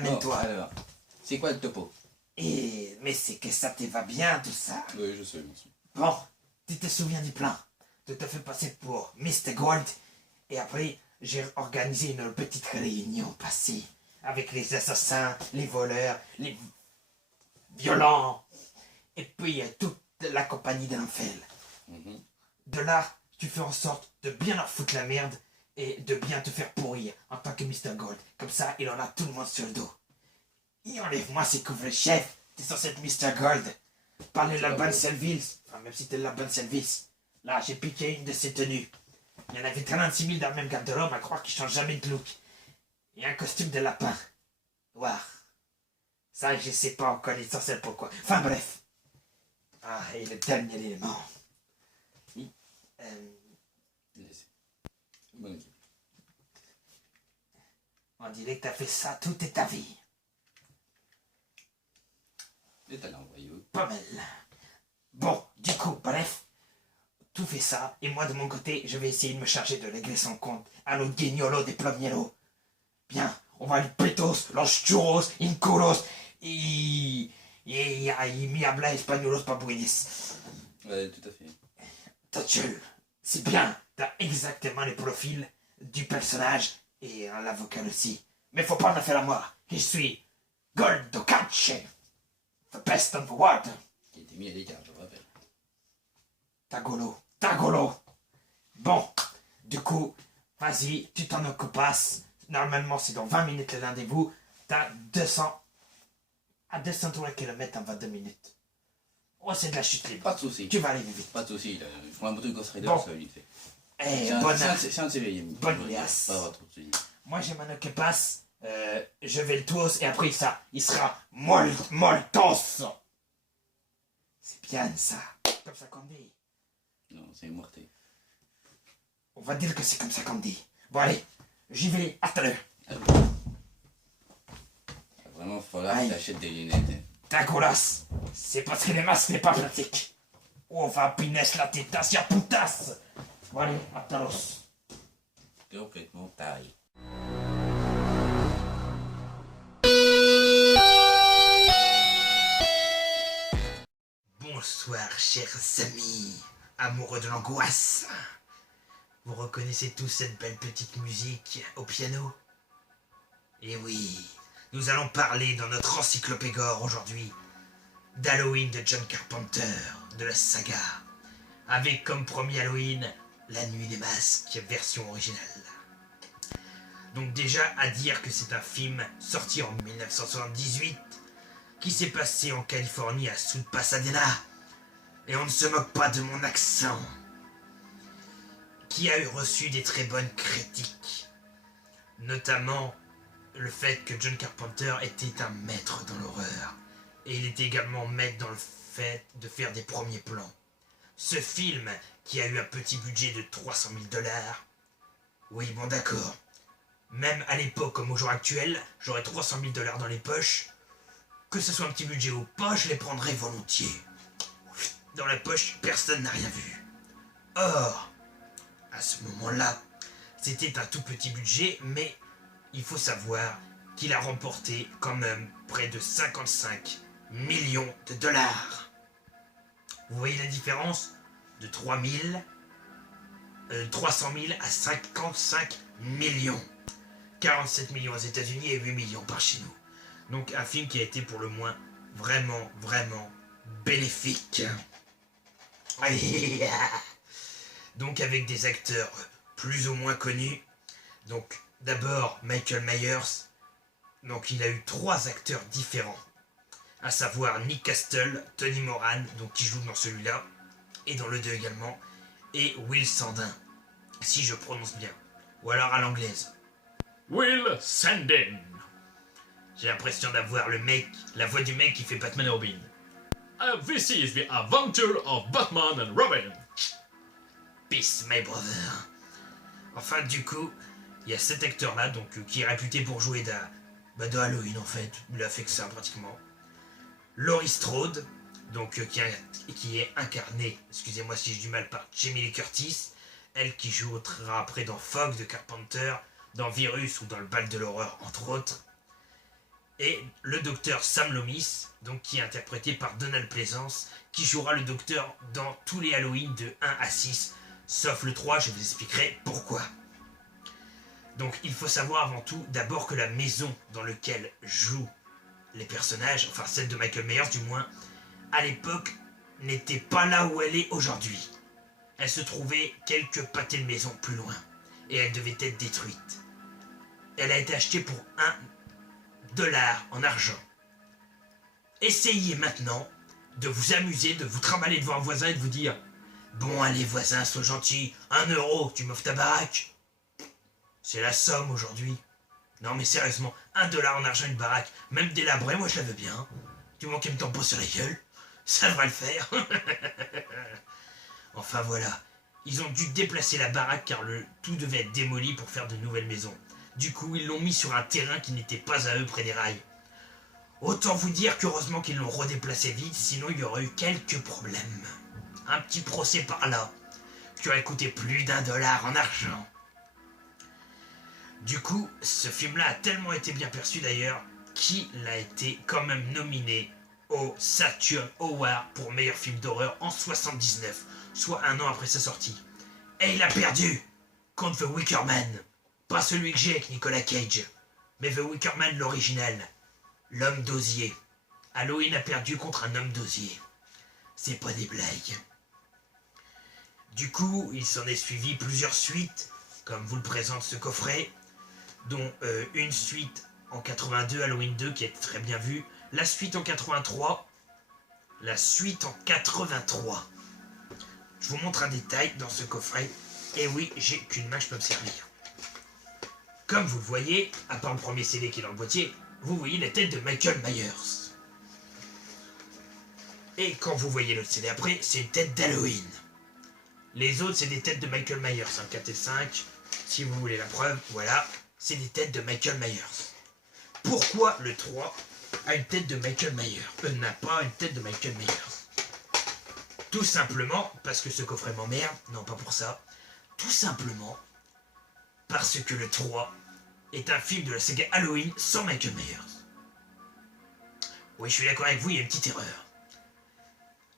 amène-toi. Alors, c'est quoi le topo? Mais c'est que ça te va bien tout ça. Oui, je sais, merci. Bon, tu te souviens du plan. Tu te fais passer pour Mr. Gold. Et après, j'ai organisé une petite réunion passée. Avec les assassins, les voleurs, les violents. Et puis toute la compagnie de l'enfer. De là, tu fais en sorte de bien leur foutre la merde. Et de bien te faire pourrir en tant que Mr. Gold. Comme ça, il en a tout le monde sur le dos. Et enlève-moi ces couvre-chefs. T'es censé être Mr. Gold. Parle de la bonne service. Enfin, même si t'es de la bonne service. Là, j'ai piqué une de ses tenues. Il y en avait 36 000 dans le même garde-robe, à croire qu'il change jamais de look. Et un costume de lapin. Noir. Ça, je sais pas encore l'essentiel pourquoi. Enfin, bref. Ah, et le dernier élément. Laissez. Bonne équipe. On dirait que t'as fait ça toute ta vie. Et t'as l'envoyé où? Pas mal. Bon, du coup, bref. Tout fait ça, et moi de mon côté, je vais essayer de me charger de régler son compte à l'autre guignolo des plomieros. Bien, on va aller petos, los churros, incuros, y mi habla españolos pa buenis. Ouais, tout à fait. Ta gueule, c'est bien, t'as exactement le profil du personnage, et l'avocat aussi. Mais faut pas me faire à moi, je suis Goldo Catch, the best of the world. Qui était mis à l'écart, je vous rappelle. Tagolo. Bon, du coup, vas-y, tu t'en occupes. Normalement, c'est dans 20 minutes le rendez-vous. T'as 200 km en 22 minutes. Oh, c'est de la chute libre. Pas de soucis. Tu vas arriver vite. Pas de soucis, là. Il faut un truc Ghost Rider, Bon. ça va vite fait. Eh, C'est un de ses veillés. bonne liasse. Pas avoir trop de soucis. Moi, je m'en occupe. Je vais le tous et après ça, il sera moltos. C'est bien ça. Comme ça qu'on dit. Non, c'est immortel. On va dire que c'est comme ça qu'on dit. Bon, allez, j'y vais. À tout à l'heure. Alors. Il va vraiment falloir que Aïe. t'achètes des lunettes. Ta colasse, c'est parce que les masques n'est pas pratique. On va pinesse la tétasse, y'a putasse. Bon allez, à talos. Complètement taille. Bonsoir, chers amis, amoureux de l'angoisse. Vous reconnaissez tous cette belle petite musique au piano? Eh oui, nous allons parler dans notre encyclopégore aujourd'hui d'Halloween de John Carpenter, de la saga, avec comme premier Halloween La Nuit des Masques, version originale. Donc déjà à dire que c'est un film sorti en 1978 qui s'est passé en Californie à South Pasadena, et on ne se moque pas de mon accent, qui a eu reçu des très bonnes critiques, notamment le fait que John Carpenter était un maître dans l'horreur, et il était également maître dans le fait de faire des premiers plans. Ce film, qui a eu un petit budget de 300 000 $, oui bon d'accord, même à l'époque comme au jour actuel, j'aurais 300 000 $ dans les poches, que ce soit un petit budget ou pas, je les prendrais volontiers. Dans la poche, personne n'a rien vu. Or, à ce moment-là, c'était un tout petit budget, mais il faut savoir qu'il a remporté quand même près de 55 millions de $. Vous voyez la différence? De 300 000 à 55 millions. 47 millions aux États-Unis et 8 millions par chez nous. Donc un film qui a été pour le moins vraiment bénéfique. Donc avec des acteurs plus ou moins connus. Donc d'abord Michael Myers. Donc il a eu 3 acteurs différents, à savoir Nick Castle, Tony Moran, donc qui joue dans celui-là, et dans le 2 également, et Will Sandin, si je prononce bien, ou alors à l'anglaise. Will Sandin. J'ai l'impression d'avoir la voix du mec qui fait Batman et Robin. This is the adventure of Batman and Robin. Peace, my brother. Enfin, du coup, il y a cet acteur-là, donc qui est réputé pour jouer de Halloween, en fait. Il a fait que ça, pratiquement. Laurie Strode, donc qui est incarnée, excusez-moi si j'ai du mal, par Jamie Lee Curtis. Elle qui jouera après dans Fog de Carpenter, dans Virus ou dans le Bal de l'horreur, entre autres. et le docteur Sam Loomis, donc qui est interprété par Donald Pleasence, qui jouera le docteur dans tous les Halloween de 1 à 6, sauf le 3, je vous expliquerai pourquoi. Donc il faut savoir avant tout d'abord que la maison dans laquelle jouent les personnages, enfin celle de Michael Myers du moins, à l'époque n'était pas là où elle est aujourd'hui. Elle se trouvait quelques pâtés de maison plus loin, et elle devait être détruite. Elle a été achetée pour $1 en argent. Essayez maintenant de vous amuser, de vous trimballer devant un voisin et de vous dire « Bon allez voisin, sois gentil, 1€, tu m'offres ta baraque ?» C'est la somme aujourd'hui. Non mais sérieusement, $1 en argent une baraque, même délabrée, moi je la veux bien. Tu manques qu'elle me tombe pas sur la gueule, ça devrait le faire. Enfin voilà, ils ont dû déplacer la baraque car le tout devait être démoli pour faire de nouvelles maisons. Du coup, ils l'ont mis sur un terrain qui n'était pas à eux près des rails. Autant vous dire qu'heureusement qu'ils l'ont redéplacé vite, sinon il y aurait eu quelques problèmes. Un petit procès par là, qui aurait coûté plus $1 en argent. Du coup, ce film-là a tellement été bien perçu d'ailleurs, qu'il a été quand même nominé au Saturn Award pour meilleur film d'horreur en 79, soit 1 an après sa sortie. Et il a perdu contre The Wicker Man. Pas celui que j'ai avec Nicolas Cage, mais The Wicker Man l'original, l'homme d'osier. Halloween a perdu contre un homme d'osier. C'est pas des blagues. Du coup, il s'en est suivi plusieurs suites, comme vous le présente ce coffret, dont une suite en 82, Halloween 2, qui a été très bien vue, la suite en 83, la suite en 83. Je vous montre un détail dans ce coffret, et oui, j'ai qu'une main, je peux me servir. Comme vous le voyez, à part le premier CD qui est dans le boîtier, vous voyez la tête de Michael Myers. Et quand vous voyez l'autre CD après, c'est une tête d'Halloween. Les autres, c'est des têtes de Michael Myers, 4 et 5. Si vous voulez la preuve, voilà, c'est des têtes de Michael Myers. Pourquoi le 3 a une tête de Michael Myers n'a pas une tête de Michael Myers? Tout simplement parce que ce coffret m'emmerde, non pas pour ça, tout simplement parce que le 3 est un film de la saga Halloween sans Michael Myers. Oui, je suis d'accord avec vous, il y a une petite erreur.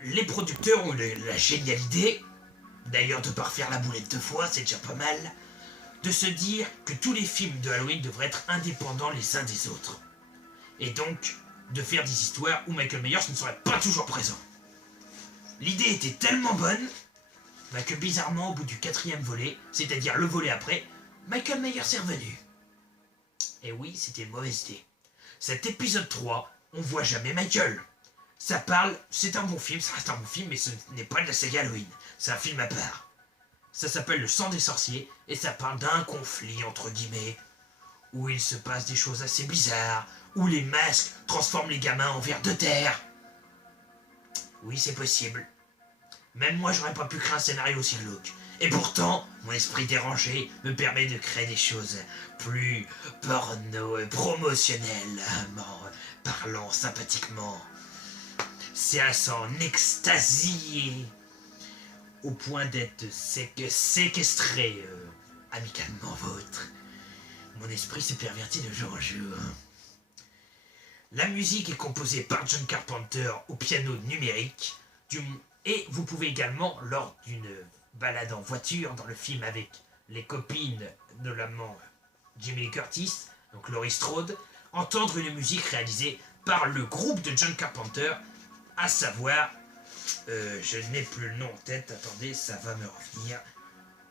Les producteurs ont eu la géniale idée, d'ailleurs de ne pas refaire la boulette 2 fois, c'est déjà pas mal, de se dire que tous les films de Halloween devraient être indépendants les uns des autres. Et donc, de faire des histoires où Michael Myers ne serait pas toujours présent. L'idée était tellement bonne que bizarrement, au bout du 4e volet, c'est-à-dire le volet après, Michael Myers est revenu. Et oui, c'était une mauvaise idée. Cet épisode 3, on voit jamais Michael. Ça parle, c'est un bon film, ça reste un bon film, mais ce n'est pas de la saga Halloween. C'est un film à part. Ça s'appelle Le sang des sorciers, et ça parle d'un conflit, entre guillemets, où il se passe des choses assez bizarres, où les masques transforment les gamins en vers de terre. Oui, c'est possible. Même moi, j'aurais pas pu créer un scénario aussi glauque. Et pourtant, mon esprit dérangé me permet de créer des choses plus promotionnellement parlant sympathiquement. C'est à s'en extasier au point d'être séquestré amicalement vôtre. Mon esprit se pervertit de jour en jour. La musique est composée par John Carpenter au piano numérique, et vous pouvez également, lors d'une balade en voiture dans le film avec les copines de l'amant Jamie Lee Curtis, donc Laurie Strode, entendre une musique réalisée par le groupe de John Carpenter, à savoir, je n'ai plus le nom en tête, attendez, ça va me revenir.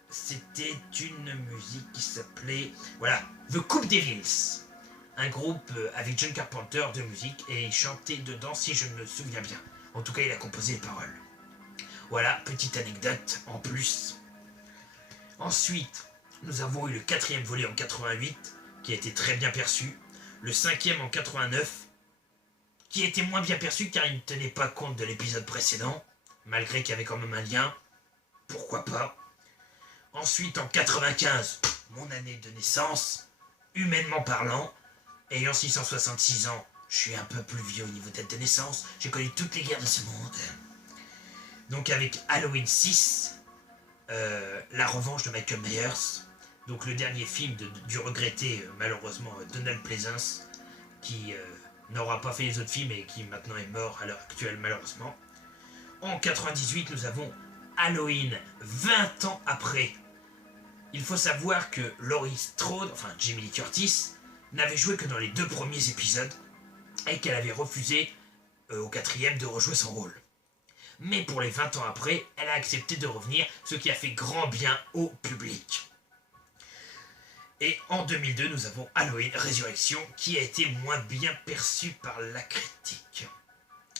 C'était une musique qui s'appelait, voilà, The Coupe Devils. Un groupe avec John Carpenter de musique, et il chantait dedans si je me souviens bien. En tout cas, il a composé les paroles. Voilà, petite anecdote en plus. Ensuite, nous avons eu le 4e volet en 88, qui a été très bien perçu. Le 5e en 89, qui était moins bien perçu car il ne tenait pas compte de l'épisode précédent, malgré qu'il y avait quand même un lien. Pourquoi pas. Ensuite, en 95, mon année de naissance, humainement parlant, ayant 666 ans, je suis un peu plus vieux au niveau de date de naissance, j'ai connu toutes les guerres de ce monde. Donc avec Halloween 6, la revanche de Michael Myers, donc le dernier film du regretté malheureusement Donald Pleasence, qui n'aura pas fait les autres films et qui maintenant est mort à l'heure actuelle malheureusement. En 98, nous avons Halloween, 20 ans après. Il faut savoir que Laurie Strode, enfin Jamie Lee Curtis, n'avait joué que dans les 2 premiers épisodes et qu'elle avait refusé au 4e de rejouer son rôle. Mais pour les 20 ans après, elle a accepté de revenir, ce qui a fait grand bien au public. Et en 2002, nous avons Halloween Résurrection, qui a été moins bien perçu par la critique.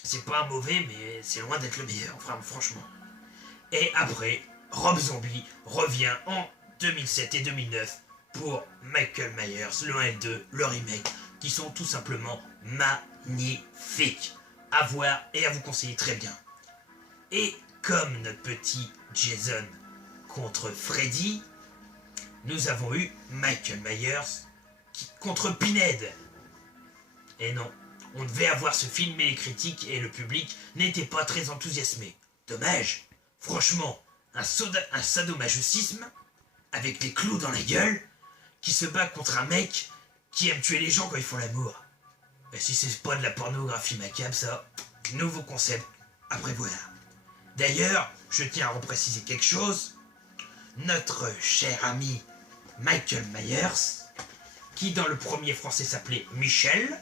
C'est pas un mauvais, mais c'est loin d'être le meilleur, franchement. Et après, Rob Zombie revient en 2007 et 2009 pour Michael Myers, le 1 et le 2, le remake, qui sont tout simplement magnifiques. À voir et à vous conseiller très bien. Et comme notre petit Jason contre Freddy, nous avons eu Michael Myers contre Pinhead. Et non, on devait avoir ce film, mais les critiques et le public n'étaient pas très enthousiasmés. Dommage. Franchement, un sadomasochisme avec les clous dans la gueule qui se bat contre un mec qui aime tuer les gens quand ils font l'amour. Et si c'est pas de la pornographie macabre, ça, nouveau concept à prévoir. D'ailleurs, je tiens à repréciser quelque chose. Notre cher ami Michael Myers, qui dans le premier français s'appelait Michel,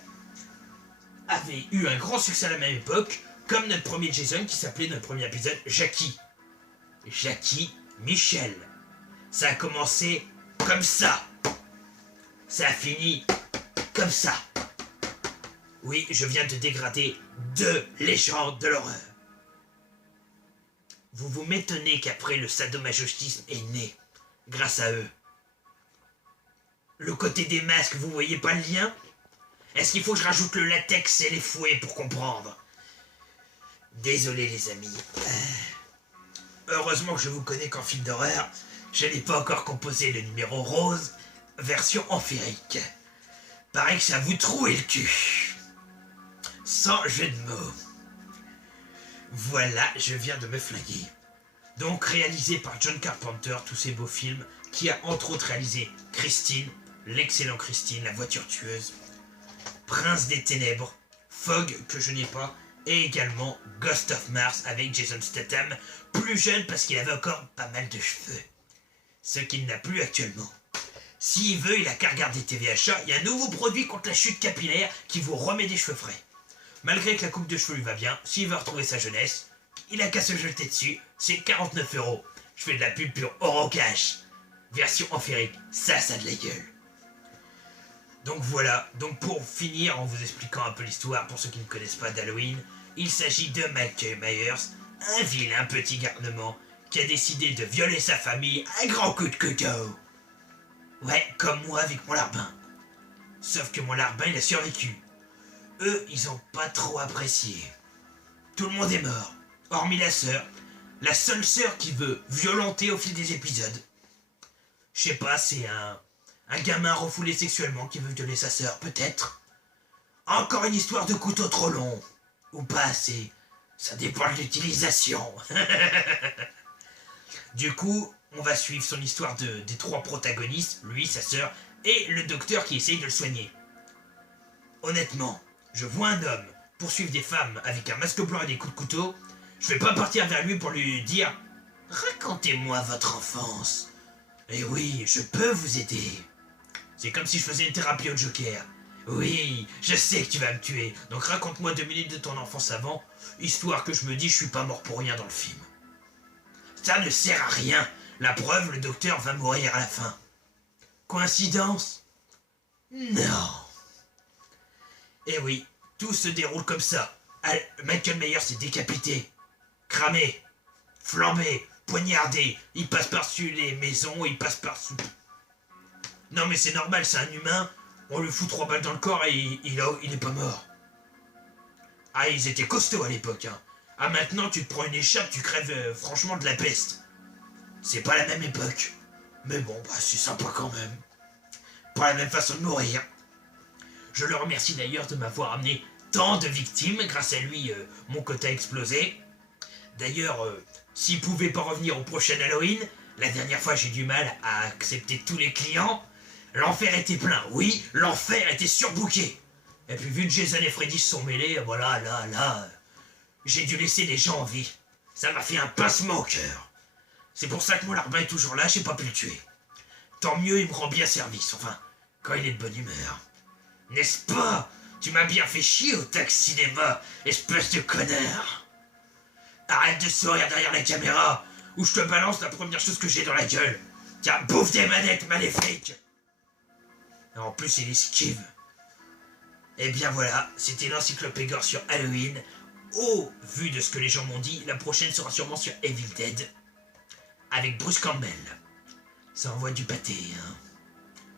avait eu un grand succès à la même époque, comme notre premier Jason qui s'appelait dans le premier épisode Jackie. Jackie Michel. Ça a commencé comme ça. Ça a fini comme ça. Oui, je viens de dégrader 2 légendes de l'horreur. Vous vous m'étonnez qu'après le sadomasochisme est né, grâce à eux. Le côté des masques, vous voyez pas le lien? Est-ce qu'il faut que je rajoute le latex et les fouets pour comprendre? Désolé les amis. Heureusement que je vous connais qu'en film d'horreur, je n'ai pas encore composé le numéro rose, version amphérique. Paraît que ça vous trouille le cul. Sans jeu de mots. Voilà, je viens de me flinguer. Donc réalisé par John Carpenter, tous ces beaux films, qui a entre autres réalisé Christine, l'excellent Christine, la voiture tueuse, Prince des Ténèbres, Fog, que je n'ai pas, et également Ghost of Mars avec Jason Statham, plus jeune parce qu'il avait encore pas mal de cheveux. Ce qu'il n'a plus actuellement. S'il veut, il a qu'à regarder TVHA, il y a un nouveau produit contre la chute capillaire qui vous remet des cheveux frais. Malgré que la coupe de cheveux lui va bien, s'il veut retrouver sa jeunesse, il a qu'à se jeter dessus, c'est 49 €. Je fais de la pub pure Eurocash. Version amphérique, ça a de la gueule. Donc voilà, donc pour finir en vous expliquant un peu l'histoire pour ceux qui ne connaissent pas d'Halloween, il s'agit de Michael Myers, un vilain petit garnement qui a décidé de violer sa famille à un grand coup de couteau. Ouais, comme moi avec mon larbin. Sauf que mon larbin il a survécu. Eux, ils ont pas trop apprécié. Tout le monde est mort, hormis la sœur. La seule sœur qui veut violenter au fil des épisodes. Je sais pas, c'est un gamin refoulé sexuellement qui veut violer sa sœur, peut-être. Encore une histoire de couteau trop long. Ou pas assez. Ça dépend de l'utilisation. Du coup, on va suivre son histoire des 3 protagonistes, lui, sa sœur, et le docteur qui essaye de le soigner. Honnêtement, je vois un homme poursuivre des femmes avec un masque blanc et des coups de couteau, je vais pas partir vers lui pour lui dire « Racontez-moi votre enfance. Et oui, je peux vous aider. » C'est comme si je faisais une thérapie au Joker. Oui, je sais que tu vas me tuer, donc raconte-moi 2 minutes de ton enfance avant, histoire que je me dise je suis pas mort pour rien dans le film. Ça ne sert à rien. La preuve, le docteur va mourir à la fin. Coïncidence? Non. Et oui, tout se déroule comme ça. Michael Myers est décapité, cramé, flambé, poignardé. Il passe par-dessus les maisons, il passe par-dessus... Non mais c'est normal, c'est un humain. On lui fout 3 balles dans le corps et il est pas mort. Ah, ils étaient costauds à l'époque, hein. Ah, maintenant, tu te prends une écharpe, tu crèves franchement de la peste. C'est pas la même époque. Mais bon, bah, c'est sympa quand même. Pas la même façon de mourir. Je le remercie d'ailleurs de m'avoir amené tant de victimes. Grâce à lui, mon quota a explosé. D'ailleurs, s'il pouvait pas revenir au prochain Halloween, la dernière fois, j'ai du mal à accepter tous les clients. L'enfer était plein. Oui, l'enfer était surbooké. Et puis vu que Jason et Freddy se sont mêlés, voilà, là, j'ai dû laisser des gens en vie. Ça m'a fait un pincement au cœur. C'est pour ça que mon larbin est toujours là, j'ai pas pu le tuer. Tant mieux, il me rend bien service, enfin, quand il est de bonne humeur. N'est-ce pas? Tu m'as bien fait chier au taxi cinéma, espèce de connard. Arrête de sourire derrière la caméra, ou je te balance la première chose que j'ai dans la gueule. Tiens, bouffe des manettes, maléfique. Et en plus, il esquive. Et bien voilà, c'était l'encyclopédie sur Halloween. Au vu de ce que les gens m'ont dit, la prochaine sera sûrement sur Evil Dead. Avec Bruce Campbell. Ça envoie du pâté, hein.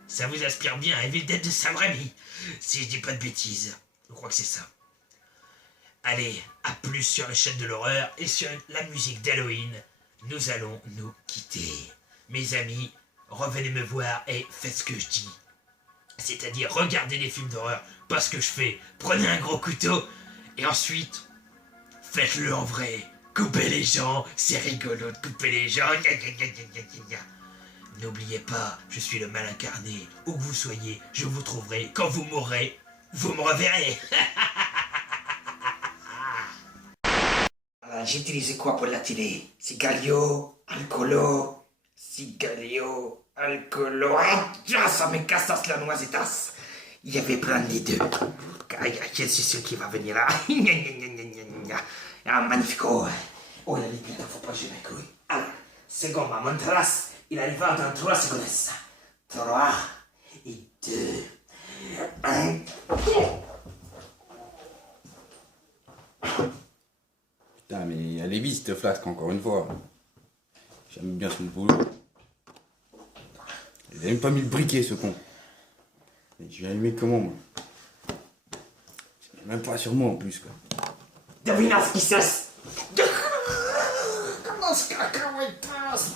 Ça vous aspire bien à Evil Dead de Sam Raimi, si je dis pas de bêtises. Je crois que c'est ça. Allez, à plus sur la chaîne de l'horreur et sur la musique d'Halloween. Nous allons nous quitter. Mes amis, revenez me voir et faites ce que je dis. C'est-à-dire regardez des films d'horreur, pas ce que je fais. Prenez un gros couteau et ensuite, faites-le en vrai. Coupez les gens, c'est rigolo de couper les gens. N'oubliez pas, je suis le mal incarné. Où que vous soyez, je vous trouverai. Quand vous mourrez, vous me reverrez. J'ai utilisé quoi pour la télé? Cigario, alcoolo, cigario, alcoolo. Ah, ça me casse la noisettasse. Il y avait plein de deux. C'est celui qui va venir là. Ah, magnifico. Oh, la liquide, faut pas que je me couille. Alors, second, ma montras. Il arriva dans 3 secondes. 3 et 2. 1. Putain, mais elle est vite cette flasque, encore une fois. J'aime bien son boulot. Il a même pas mis le briquet, ce con. Mais je vais allumer comment, moi? C'est même pas sur moi, en plus, quoi. Devina ce qui se passe. Comment ce cacahuète passe?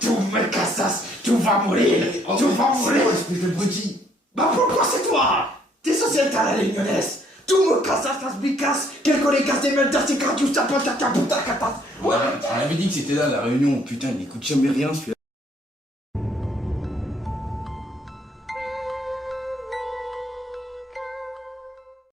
Tu me casses, tu vas mourir, tu vas mourir. Bah pourquoi c'est toi? T'es censé être à la réunionnaise. Tu me casses las bicas, quelques les casses des meltas, c'est quand tu tapes ta puta catas. On avait dit que c'était là, la réunion. Putain, il écoute jamais rien, celui-là.